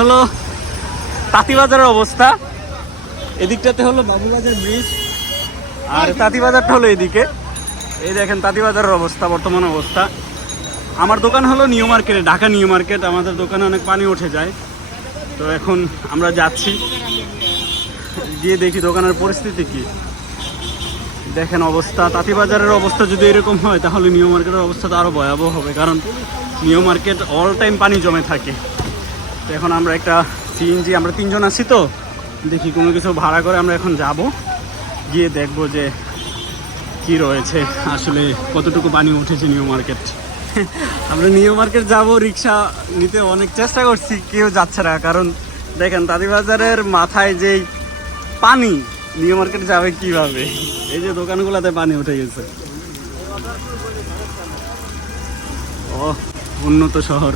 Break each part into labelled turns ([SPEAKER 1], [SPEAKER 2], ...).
[SPEAKER 1] হলো তাঁতিবাজারের অবস্থা। এদিকটাতে হলো বাবুবাজার ব্রিজ আর তাঁতিবাজারটা হলো এদিকে। এই দেখেন তাঁতিবাজারের অবস্থা, বর্তমান অবস্থা। আমার দোকান হলো নিউ মার্কেটে, ঢাকা নিউ মার্কেট। আমাদের দোকানে অনেক পানি উঠে যায়। তো এখন আমরা যাচ্ছি। গিয়ে দেখি দোকানের পরিস্থিতি কি। দেখেন অবস্থা, তাঁতিবাজারের অবস্থা যদি এরকম হয়, তাহলে নিউ মার্কেটের অবস্থা তো আরও ভয়াবহ হবে। কারণ নিউ মার্কেট অল টাইম পানি জমে থাকে। তো এখন আমরা একটা সিএনজি আমরা তিনজন আছি তো। দেখি কোনো কিছু ভাড়া করে আমরা এখন যাব। গিয়ে দেখব যে কি রয়েছে। আসলে কতটুকু পানি উঠেছে নিউ মার্কেট। আমরা নিউ মার্কেট যাব, রিক্সা নিতে অনেক চেষ্টা করছি, কেউ যাচ্ছে না। কারণ দেখেন, তাঁতিবাজারের মাথায় যেই পানি, নিউ মার্কেট যাবে কীভাবে? এই যে দোকানগুলোতে পানি উঠে গেছে। ও উন্নত শহর।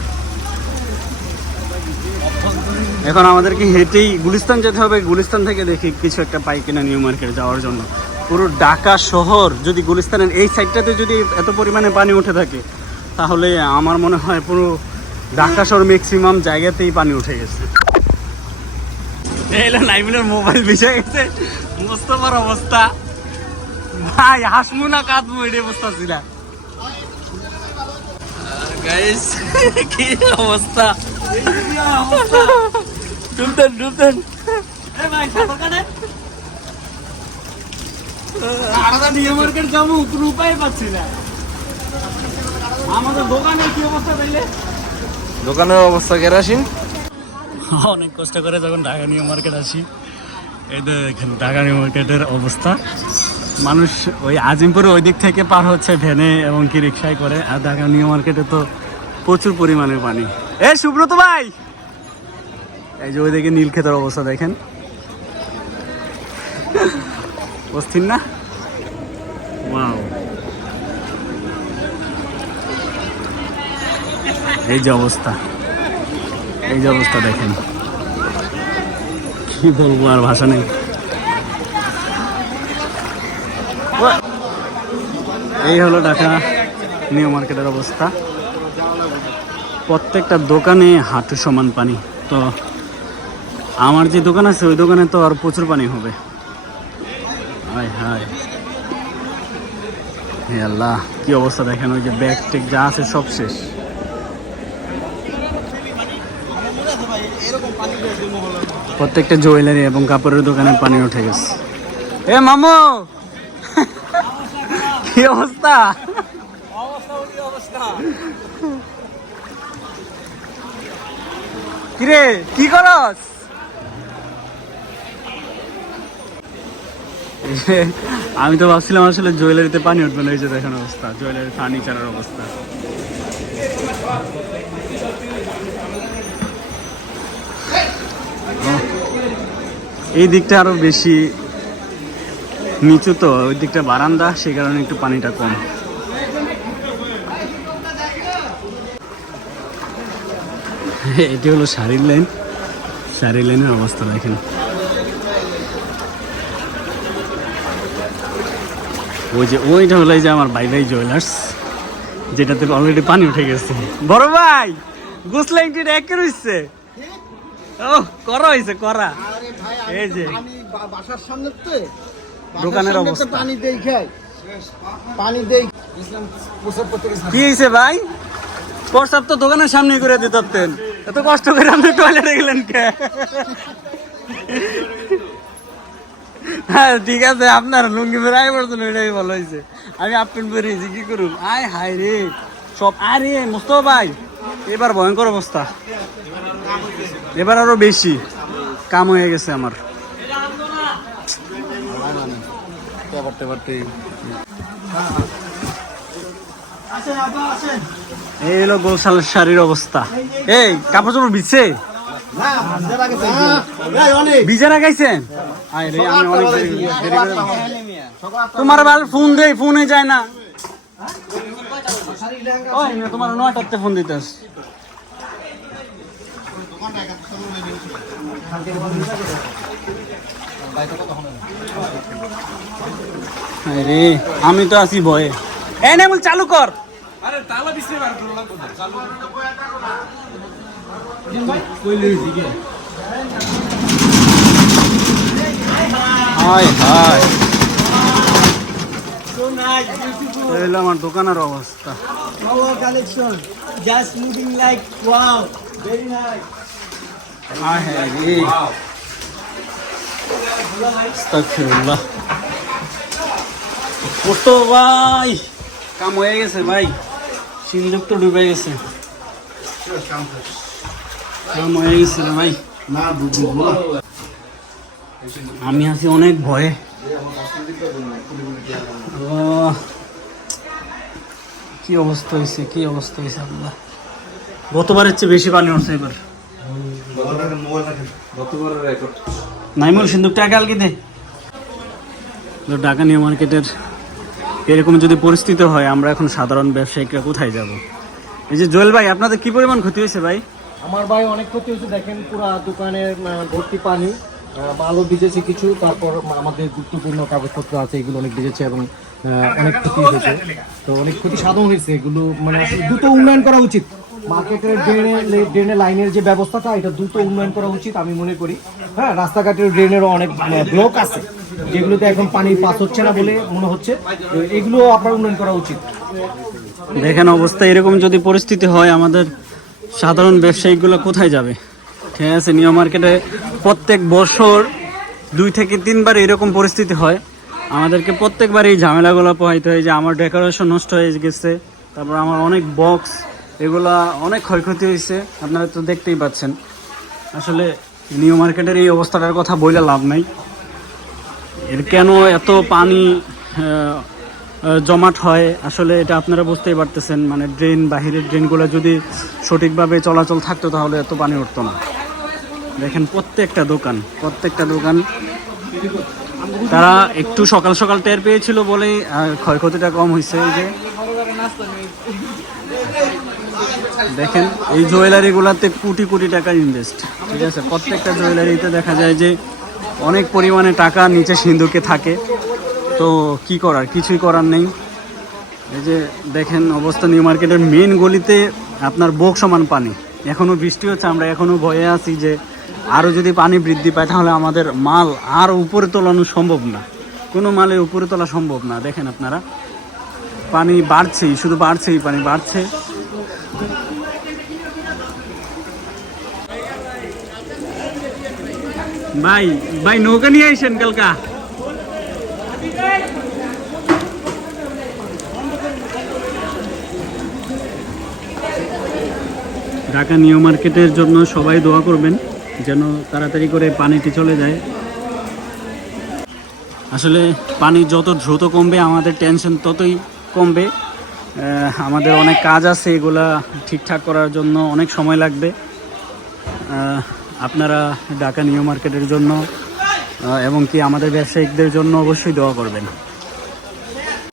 [SPEAKER 1] এখন আমাদেরকে হেঁটেই গুলিস্তান যেতে হবে। গুলিস্তান থেকে দেখি কিছু একটা পাই কিনা নিউ মার্কেট যাওয়ার জন্য। পুরো ঢাকা শহর যদি গুলিস্তানের এই সাইডটাতে যদি এত পরিমাণে পানি উঠে থাকে, তাহলে আমার মনে হয় পুরো ঢাকা শহর ম্যাক্সিমাম জায়গাতেই পানি উঠে গেছে। মোবাইল ভিজে গেছে। মোস্তফার অবস্থা। ভাই, হাসমু না কাঁদবো ছিল গাইস কি অবস্থা? ডুবতেন ডুবতেন আলাদা নিউ মার্কেট যাব কোনো উপায় পাচ্ছি না। আমাদের দোকানে কি অবস্থা
[SPEAKER 2] দোকানের অবস্থা কেরাসিন
[SPEAKER 1] অনেক কষ্ট করে যখন ঢাকা নিউ মার্কেট আসি এই দেখেন ঢাকা নিউ মার্কেটের অবস্থা। মানুষ ওই আজিমপুরে ওই দিক থেকে পার হচ্ছে ভ্যানে এবং কি রিক্সায় করে আর ঢাকা নিউ মার্কেটে তো প্রচুর পরিমাণে পানি। এ সুব্রত ভাই। এই যে ওইদিকে নীলক্ষেতের অবস্থা দেখেন। অস্থির না? ওয়াও এই যে অবস্থা। এই যে অবস্থা দেখেন। কি বলব আর ভাষা নেই। এই হলো ঢাকা নিউ মার্কেটের অবস্থা। প্রত্যেকটা দোকানে হাঁটু সমান পানি। তো আমার যে দোকান আছে, ওই দোকানে তো আর প্রচুর পানি হবে। হায় হায়। হে আল্লাহ, কি অবস্থা দেখেন, ওই যে ব্যাগ টেক যা আছে সব শেষ। প্রত্যেকটা জুয়েলারি এবং কাপড়ের দোকানে পানি উঠে গেছে। এ মামু! কি অবস্থা। কিরে, কি করস? আমি তো ভাবছিলাম আসলে জুয়েলারিতে পানি উঠবে না, এই অবস্থা, জুয়েলারি ফার্নিচারের অবস্থা। এই দিকটা আরও বেশি নিচু তো, ওই দিকটা বারান্দা সেই কারণে একটু পানিটা কম। এটি হলো শাড়ির লাইন শাড়ির লাইনের অবস্থা দেখেন। ওই যে ওইটা হলো যে আমার ভাই ভাই জুয়েলার্স যেটাতে অলরেডি পানি উঠে গেছে। বড় ভাই গুসলাইনটি একে রয়েছে ও করা হয়েছে করা। এই যে।
[SPEAKER 3] বাসার সামনে তো।
[SPEAKER 1] দোকানের অবস্থা।
[SPEAKER 3] পানি দেই খাই পানি দেই
[SPEAKER 1] কি হয়েছে ভাই? প্রস্তাব তো দোকানের সামনে করে দিতেন এত কষ্ট করে আপনি টয়লেটে গেলেন কে? হ্যাঁ ঠিক আছে, আপনার লুঙ্গি পরে আয় পড়ছেন ওইটাই ভালো হয়েছে। আমি আপন বেরিয়েছি কি করুন আয় হাই রে, সব আরে, মুস্তফা ভাই, এবার ভয়ঙ্কর অবস্থা। এবার আরও বেশি কাম হয়ে গেছে আমার। এই হলো গোলশাল শাড়ির অবস্থা। এই কাপড় চোপড় বিচ্ছে ভিজে রাখাইছেন তোমার বাল ফোন দেই ফোনে যায় না। তোমার নয়টাতে ফোন দিতেস রে আমি তো আছি ভয়ে। এ নেমুল চালু কর
[SPEAKER 2] আরে তালা বিছরে বার করলাম
[SPEAKER 1] হলো আমার দোকানের অবস্থা
[SPEAKER 3] Our collection. Just moving like wow. Very nice.
[SPEAKER 1] হাই হাই রে আস্তাগফিরুল্লাহ কত ভাই কাম হয়ে গেছে, ভাই। সিন্দুক তো ডুবে গেছে। কাম হয়ে গেছে ভাই। আমি আছি অনেক ভয়ে। কি অবস্থা হয়েছে, কি অবস্থা হয়েছে, আল্লাহ। গতবারের চেয়ে বেশি পানি উঠছে এবার। নাইমুল সিন্ধুক টাকা আলকি দে ঢাকা নিউ মার্কেটের এরকম যদি পরিস্থিতি হয়, আমরা এখন সাধারণ ব্যবসায়িকরা কোথায় যাব? এই যে জোয়েল ভাই, আপনাদের কি পরিমাণ ক্ষতি হয়েছে ভাই?
[SPEAKER 4] আমার ভাই অনেক ক্ষতি হয়েছে, দেখেন পুরো দোকানের ভর্তি পানি ভালো ভিজেছে কিছু, তারপর আমাদের গুরুত্বপূর্ণ কাগজপত্র আছে, এগুলো অনেক ভিজেছে এবং অনেক ক্ষতি হয়েছে। তো অনেক ক্ষতি সাধন হয়েছে, এগুলো মানে দ্রুত উন্নয়ন করা উচিত। মার্কেটের ড্রেনে ড্রেনে লাইনের যে ব্যবস্থাটা, এটা দ্রুত উন্নয়ন করা উচিত আমি মনে করি। হ্যাঁ রাস্তাঘাটের ড্রেনেরও অনেক ব্লক আছে, যেগুলোতে এখন পানি পাস হচ্ছে না বলে মনে হচ্ছে। এগুলো আপনার উন্নয়ন করা উচিত।
[SPEAKER 1] দেখেন অবস্থা এরকম যদি পরিস্থিতি হয়, আমাদের সাধারণ ব্যবসায়িকগুলো কোথায় যাবে? ঠিক আছে, নিউ মার্কেটে প্রত্যেক বছর দুই থেকে তিনবার এরকম পরিস্থিতি হয়। আমাদেরকে প্রত্যেকবার এই ঝামেলাগুলো পোহাইতে হয় যে, আমার ডেকোরেশন নষ্ট হয়ে গেছে, তারপর আমার অনেক বক্স এগুলা অনেক ক্ষয়ক্ষতি হয়েছে, আপনারা তো দেখতেই পাচ্ছেন। আসলে নিউ মার্কেটের এই অবস্থাটার কথা বইলে লাভ নাই। এর কেন এত পানি জমাট হয়? আসলে এটা আপনারা বুঝতেই পারতেছেন মানে ড্রেন, বাহিরের ড্রেনগুলো যদি সঠিকভাবে চলাচল থাকতো তাহলে এত পানি উঠতো না। দেখেন প্রত্যেকটা দোকান প্রত্যেকটা দোকান, তারা একটু সকাল সকাল টের পেয়েছিল বলেই ক্ষয়ক্ষতিটা কম হয়েছে। যে দেখেন, এই জুয়েলারিগুলোতে কোটি কোটি টাকা ইনভেস্ট ঠিক আছে? প্রত্যেকটা জুয়েলারিতে দেখা যায় যে অনেক পরিমাণে টাকা নিচে সিন্ধুকে থাকে। তো কি করার? কিছুই করার নেই। এই যে দেখেন অবস্থা, নিউ মার্কেটের মেন গলিতে আপনার বোক সমান পানি। এখনও বৃষ্টি হচ্ছে, আমরা এখনও ভয়ে আছি যে আরও যদি পানি বৃদ্ধি পায়, তাহলে আমাদের মাল আর উপরে তোলানো সম্ভব না। কোনো মালের উপরে তোলা সম্ভব না। দেখেন আপনারা, পানি বাড়ছেই, শুধু বাড়ছেই পানি বাড়ছে। ভাই ভাই নৌকা নিয়ে আইসেন কালকা? ঢাকা নিউ মার্কেটের জন্য সবাই দোয়া করবেন, যেন তাড়াতাড়ি করে পানিটি চলে যায়। আসলে পানি যত দ্রুত কমবে, আমাদের টেনশন ততই কমবে। আমাদের অনেক কাজ আছে, এগুলা ঠিকঠাক করার জন্য অনেক সময় লাগবে। আপনারা ঢাকা নিউ মার্কেটের জন্য এবং কি আমাদের ব্যবসায়িকদের জন্য অবশ্যই দোয়া করবেন।